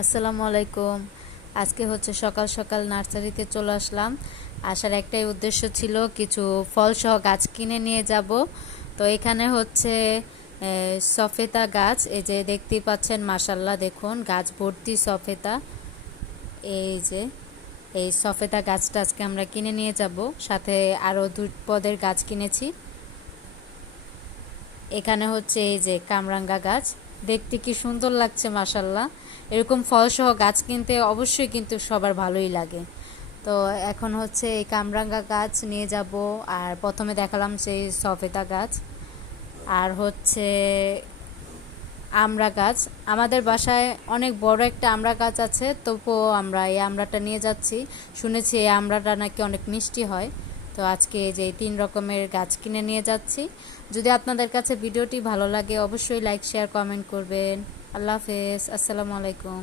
আসসালামু আলাইকুম। আজকে হচ্ছে সকাল সকাল নার্সারিতে চলে আসলাম। আসার একটাই উদ্দেশ্য ছিল কিছু ফলসহ গাছ কিনে নিয়ে যাব। তো এখানে হচ্ছে সফেতা গাছ, এই যে দেখতেই পাচ্ছেন, মাশাল্লাহ দেখুন গাছ ভর্তি সফেতা। এই যে এই সফেতা গাছটা আজকে আমরা কিনে নিয়ে যাব, সাথে আরও 2 পদের গাছ কিনেছি। এখানে হচ্ছে এই যে কামরাঙ্গা গাছ, দেখতে কি সুন্দর লাগছে মাশাল্লাহ। এরকম ফলসহ গাছ কিনতে অবশ্যই কিন্তু সবার ভালোই লাগে। তো এখন হচ্ছে এই কামরাঙ্গা গাছ নিয়ে যাব। আর প্রথমে দেখালাম সেই সফেদা গাছ, আর হচ্ছে আমড়া গাছ। আমাদের বাসায় অনেক বড় একটা আমড়া গাছ আছে, তবুও আমরা এই আমড়াটা নিয়ে যাচ্ছি। শুনেছি এই আমড়াটা নাকি অনেক মিষ্টি হয়। তো আজকে যে 3 রকমের গাছ কিনে নিয়ে যাচ্ছি। যদি আপনাদের কাছে ভিডিওটি ভালো লাগে অবশ্যই লাইক শেয়ার কমেন্ট করবেন। আল্লাহ হাফেজ, আসসালামু আলাইকুম।